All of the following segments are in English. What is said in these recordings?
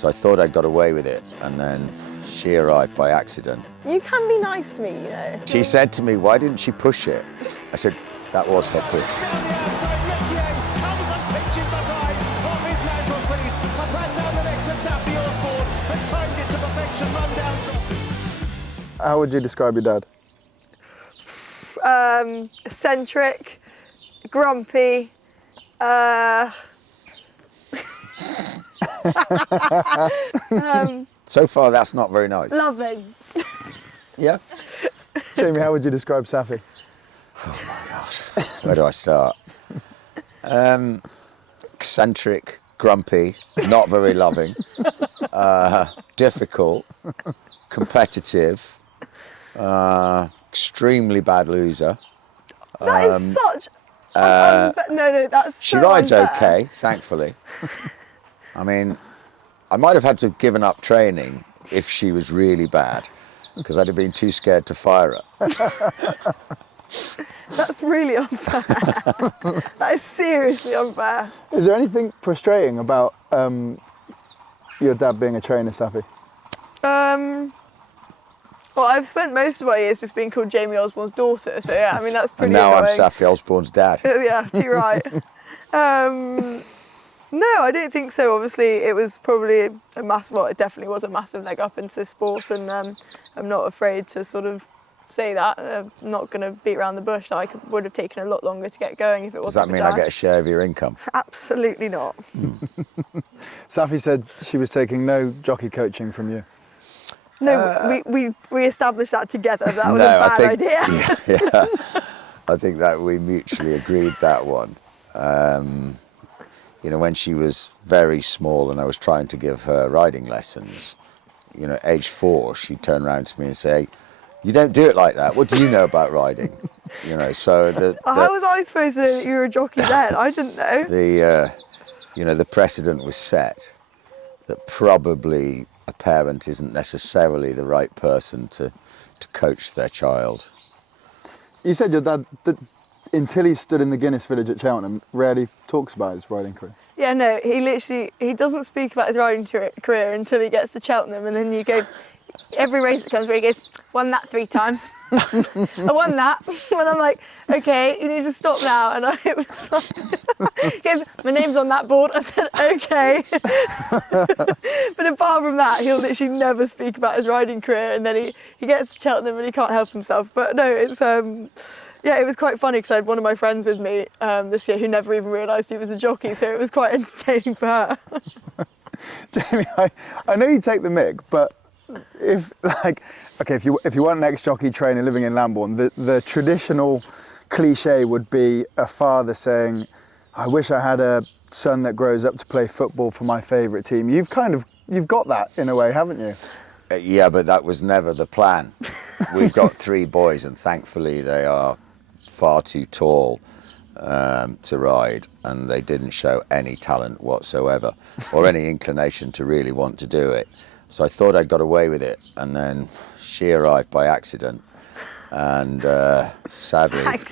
So I thought I'd got away with it, and then she arrived by accident. You can be nice to me, you know. She said to me, why didn't she push it? I said, that was her push. How would you describe your dad? Eccentric, grumpy, So far, that's not very nice. loving. Yeah? Jamie, how would you describe Saffie? Oh my God, where do I start? Eccentric, grumpy, not very loving, difficult, competitive, extremely bad loser. That is such no, that's She so rides unfair. okay, thankfully. I mean, I might have had to have given up training if she was really bad, because I'd have been too scared to fire her. That's really unfair. That is seriously unfair. Is there anything frustrating about your dad being a trainer, Saffie? Well, I've spent most of my years just being called Jamie Osborne's daughter, so yeah, I mean that's pretty And now I'm annoying. Saffie Osborne's dad. Yeah, you're right. No, I don't think so. Obviously, it was probably a massive, well, it definitely was a massive leg up into sport, and I'm not afraid to sort of say that. I'm not going to beat around the bush. Like, it would have taken a lot longer to get going if it Does wasn't that for mean I Dad. get a share of your income? Absolutely not. Saffie said she was taking no jockey coaching from you. No, we established that together. That was No, a I bad think, idea. Yeah, I think that we mutually agreed that one. You know, when she was very small and I was trying to give her riding lessons, you know, age 4, she'd turn around to me and say, "You don't do it like that. What do you know about riding?" You know, so How was I supposed to know that you were a jockey then? I didn't know. you know, the precedent was set that probably a parent isn't necessarily the right person to coach their child. You said your dad, until he stood in the Guinness Village at Cheltenham, rarely talks about his riding career. Yeah, no, he doesn't speak about his riding career until he gets to Cheltenham, and then you go, every race that comes where he goes, won that 3 times. I won that. And I'm like, okay, you need to stop now. And it was like, he goes, my name's on that board. I said, okay. But apart from that, he'll literally never speak about his riding career, and then he gets to Cheltenham and he can't help himself. But no, it's yeah, it was quite funny because I had one of my friends with me this year who never even realised he was a jockey, so it was quite entertaining for her. Jamie, I know you take the mick, but if you weren't an ex-jockey trainer living in Lambourne, the traditional cliche would be a father saying, "I wish I had a son that grows up to play football for my favourite team." You've got that in a way, haven't you? Yeah, but that was never the plan. We've got 3 boys, and thankfully they are far too tall to ride, and they didn't show any talent whatsoever or any inclination to really want to do it. So I thought I'd got away with it, and then she arrived by accident, and sadly, Thank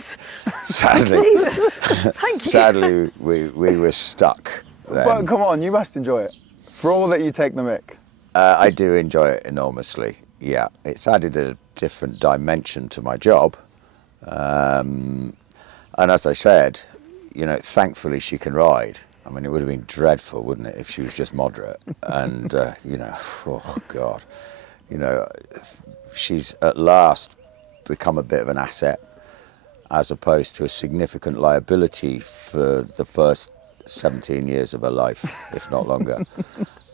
you. sadly we were stuck then. But come on, you must enjoy it. For all that you take the mick. I do enjoy it enormously. Yeah, it's added a different dimension to my job. And as I said, you know, thankfully she can ride. I mean, it would have been dreadful, wouldn't it, if she was just moderate? And, you know, oh God, you know, she's at last become a bit of an asset as opposed to a significant liability for the first 17 years of her life, if not longer.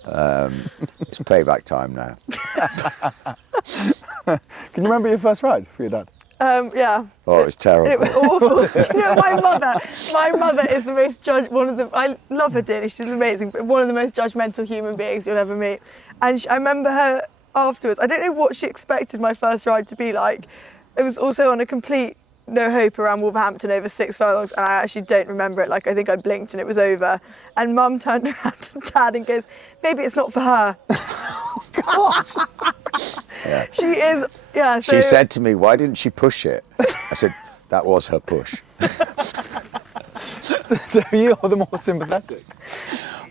It's payback time now. Can you remember your first ride for your dad? Yeah. Oh, it was terrible. It was awful. You know, my mother is the most I love her dearly, she's amazing, but one of the most judgmental human beings you'll ever meet. And I remember her afterwards, I don't know what she expected my first ride to be like. It was also on a complete no hope around Wolverhampton over 6 furlongs, and I actually don't remember it. Like, I think I blinked and it was over. And Mum turned around to Dad and goes, "Maybe it's not for her." God. Yeah. She is, yeah. So, She said to me, "Why didn't she push it?" I said, "That was her push." So you're the more sympathetic.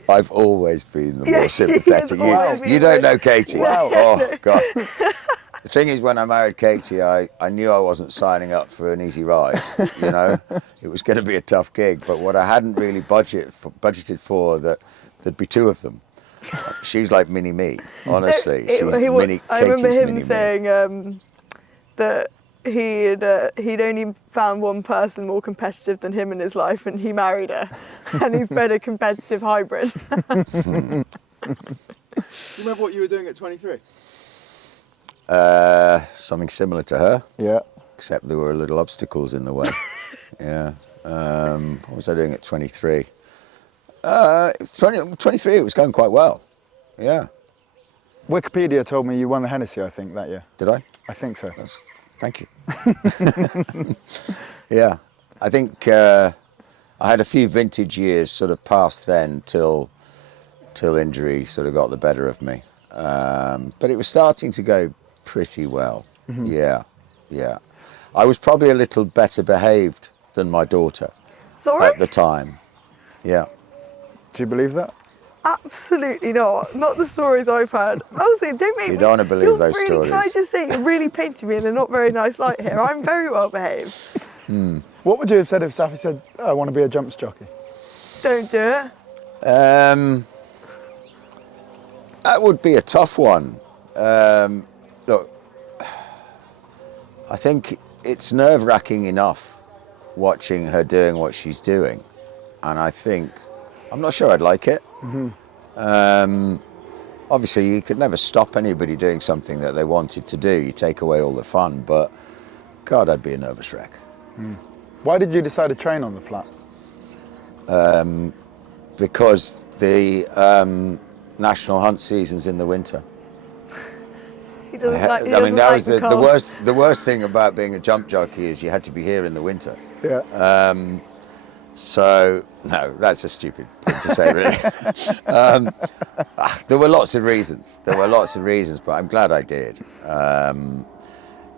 I've always been the Yeah, more sympathetic. he has always been You don't know Katie. Wow. Oh, God. The thing is, when I married Katie, I knew I wasn't signing up for an easy ride, you know. It was going to be a tough gig, but what I hadn't really budgeted for, that there'd be two of them. She's like mini-me, honestly. She's mini I remember Katie's him mini-me. saying that he'd only found one person more competitive than him in his life, and he married her, and he's been a competitive hybrid. Do you remember what you were doing at 23? Something similar to her, Yeah. except there were little obstacles in the way. Yeah. What was I doing at 23? 23, it was going quite well. Yeah. Wikipedia told me you won the Hennessy, I think, that year. Did I? I think so. Thank you. Yeah. I think I had a few vintage years sort of past then till injury sort of got the better of me. But it was starting to go pretty well. Mm-hmm. Yeah. I was probably a little better behaved than my daughter Sorry? at the time. Yeah. Do you believe that? Absolutely not. Not the stories I've heard. Honestly, don't make me. You don't want to believe those stories. Can I just say, you're really painting me in a not very nice light here. I'm very well behaved. What would you have said if Saffie said, I want to be a jumps jockey? Don't do it. That would be a tough one. Look, I think it's nerve-wracking enough watching her doing what she's doing, and I'm not sure I'd like it. Mm-hmm. Obviously, you could never stop anybody doing something that they wanted to do. You take away all the fun, but God, I'd be a nervous wreck. Why did you decide to train on the flat? Because the national hunt season's in the winter. He doesn't like. I mean, that was the worst thing about being a jump jockey is you had to be here in the winter. Yeah. So no, that's a stupid thing to say, really. There were lots of reasons. But I'm glad I did.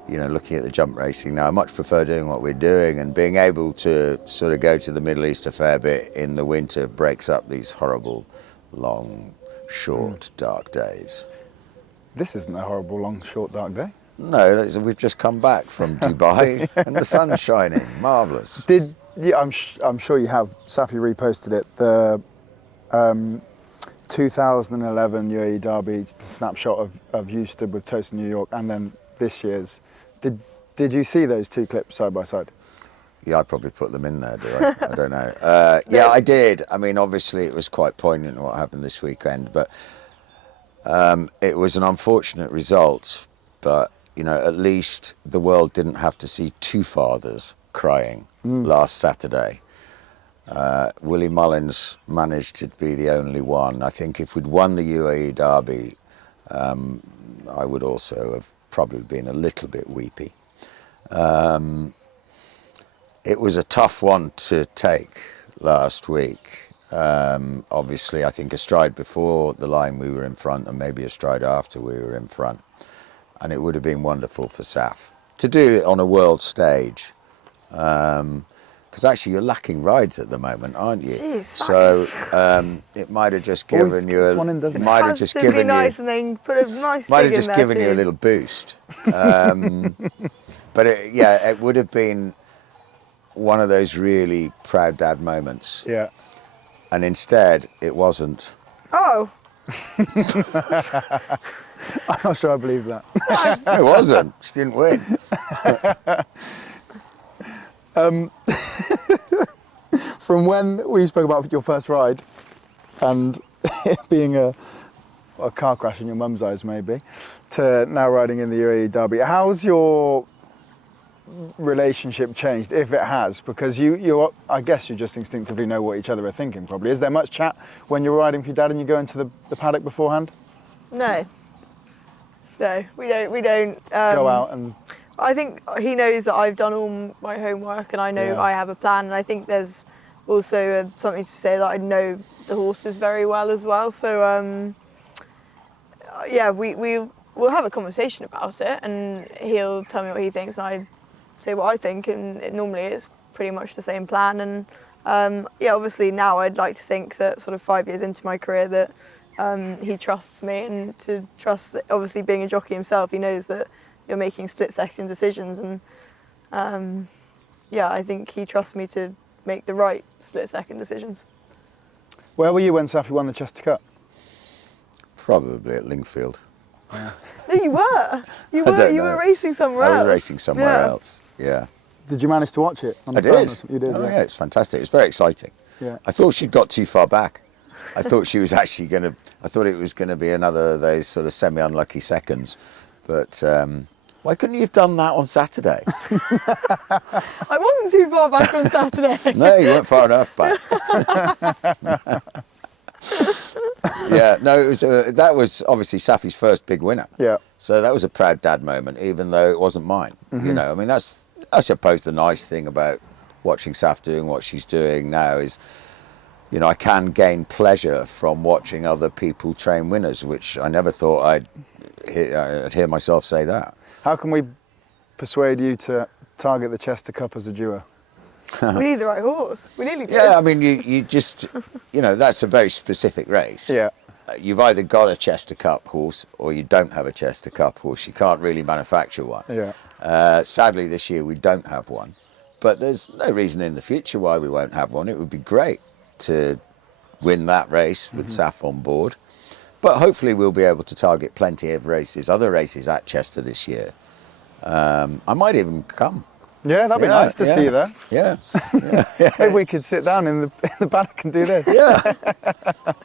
Looking at the jump racing now, I much prefer doing what we're doing, and being able to sort of go to the Middle East a fair bit in the winter breaks up these horrible, long, short, dark days. This isn't a horrible, long, short, dark day. No, we've just come back from Dubai and the sun's shining. Marvellous. I'm sure you have. Saffie reposted it. The 2011 UAE Derby snapshot of you stood with Toast in New York, and then this year's. Did you see those two clips side by side? Yeah, I probably put them in there, do I? I don't know. Yeah, I did. I mean, obviously it was quite poignant what happened this weekend, but it was an unfortunate result. But, at least the world didn't have to see two fathers crying last Saturday. Willie Mullins managed to be the only one. I think if we'd won the UAE Derby, I would also have probably been a little bit weepy. It was a tough one to take last week. Obviously, I think a stride before the line we were in front, and maybe a stride after we were in front. And it would have been wonderful for Saff to do it on a world stage. Because actually you're lacking rides at the moment, aren't you? Jeez, so it might have just given you a little boost. But it would have been one of those really proud dad moments. Yeah. And instead it wasn't. Oh. I'm not sure I believe that. It wasn't. She didn't win. From when we spoke about your first ride and it being a car crash in your mum's eyes maybe, to now riding in the UAE Derby, how's your relationship changed, if it has? Because I guess you just instinctively know what each other are thinking probably. Is there much chat when you're riding for your dad and you go into the paddock beforehand? No, we don't. Go out and... I think he knows that I've done all my homework and I know I have a plan, and I think there's also something to say that I know the horses very well as well. So we'll have a conversation about it, and he'll tell me what he thinks and I say what I think, and normally it's pretty much the same plan, and yeah, obviously now I'd like to think that sort of 5 years into my career that he trusts me, and to trust that obviously being a jockey himself, he knows that you're making split-second decisions, and yeah, I think he trusts me to make the right split-second decisions. Where were you when Saffie won the Chester Cup? Probably at Lingfield. No, you were. You were racing somewhere else. I was racing somewhere else. Yeah. Did you manage to watch it? On the I phone or did. something? You did. Oh yeah, it's fantastic. It's very exciting. Yeah. I thought she'd got too far back. I thought she was actually going to. I thought it was going to be another of those sort of semi-unlucky seconds. But why couldn't you have done that on Saturday? I wasn't too far back on Saturday. No, you weren't far enough back. Yeah, no, it was that was obviously Saffie's first big winner. Yeah. So that was a proud dad moment, even though it wasn't mine. You know, I mean, that's I suppose the nice thing about watching Saff doing what she's doing now is, you know, I can gain pleasure from watching other people train winners, which I never thought I'd hear myself say that. How can we persuade you to target the Chester Cup as a duo? We need the right horse. We nearly did. Yeah, I mean, you just, you know, that's a very specific race. Yeah. You've either got a Chester Cup horse or you don't have a Chester Cup horse. You can't really manufacture one. Yeah. Sadly, this year we don't have one. But there's no reason in the future why we won't have one. It would be great to win that race with Saff on board. But hopefully we'll be able to target plenty of races, other races at Chester this year. I might even come. Yeah, that'd be nice to see you there. Yeah. Maybe we could sit down in the paddock and do this. Yeah.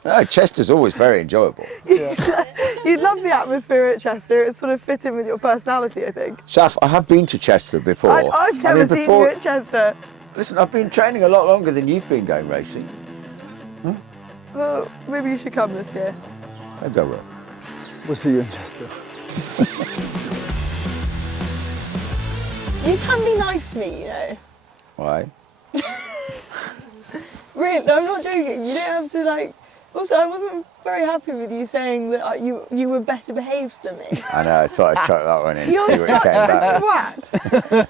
No, Chester's always very enjoyable. You'd love the atmosphere at Chester. It's sort of fit in with your personality, I think. Saff, I have been to Chester before. I've never seen you at Chester. Listen, I've been training a lot longer than you've been going racing. Well, maybe you should come this year. Maybe I will. We'll see you in Chester. You can be nice to me, you know. Why? Really, no, I'm not joking. You don't have to like. Also, I wasn't very happy with you saying that you were better behaved than me. I know, I thought I'd chuck that one in, You're see what you such came back with. a twat.